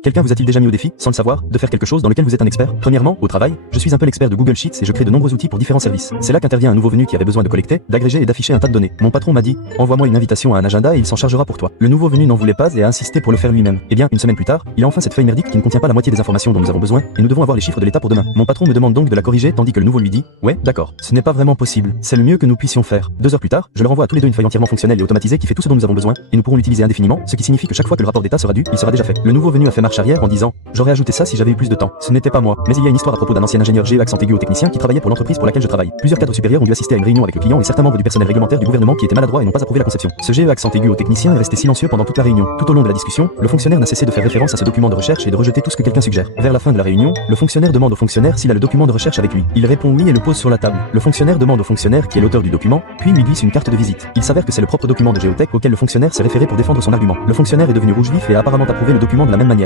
Quelqu'un vous a-t-il déjà mis au défi, sans le savoir, de faire quelque chose dans lequel vous êtes un expert? Premièrement, au travail, je suis un peu l'expert de Google Sheets et je crée de nombreux outils pour différents services. C'est là qu'intervient un nouveau venu qui avait besoin de collecter, d'agréger et d'afficher un tas de données. Mon patron m'a dit, envoie-moi une invitation à un agenda et il s'en chargera pour toi. Le nouveau venu n'en voulait pas et a insisté pour le faire lui-même. Eh bien, une semaine plus tard, il a enfin cette feuille merdique qui ne contient pas la moitié des informations dont nous avons besoin et nous devons avoir les chiffres de l'état pour demain. Mon patron me demande donc de la corriger tandis que le nouveau lui dit, ouais, d'accord. Ce n'est pas vraiment possible. C'est le mieux que nous puissions faire. 2 heures plus tard, je leur envoie à tous les deux une feuille entièrement fonctionnelle et automatisée qui fait tout ce dont nous avons besoin et nous pourrons l'utiliser indéfiniment, ce qui signifie que chaque fois que le rapport d'état sera dû, il sera déjà fait. Le nouveau venu a fait marche arrière en disant, j'aurais ajouté ça si j'avais eu plus de temps. Ce n'était pas moi. Mais il y a une histoire à propos d'un ancien ingénieur GE accent aigu au technicien qui travaillait pour l'entreprise pour laquelle je travaille. Plusieurs cadres supérieurs ont dû assister à une réunion avec le client et certains membres du personnel réglementaire du gouvernement qui étaient maladroits et n'ont pas approuvé la conception. Ce GE accent aigu au technicien est resté silencieux pendant toute la réunion. Tout au long de la discussion, le fonctionnaire n'a cessé de faire référence à ce document de recherche et de rejeter tout ce que quelqu'un suggère. Vers la fin de la réunion, le fonctionnaire demande au fonctionnaire s'il a le document de recherche avec lui. Il répond oui et le pose sur la table. Le fonctionnaire demande au fonctionnaire qui est l'auteur du document, puis lui glisse une carte de visite. Il s'avère que c'est le propre document de Géotech auquel le fonctionnaire s'est référé pour défendre son argument. Le fonctionnaire est devenu rouge vif et a apparemment approuvé le document de la même manière.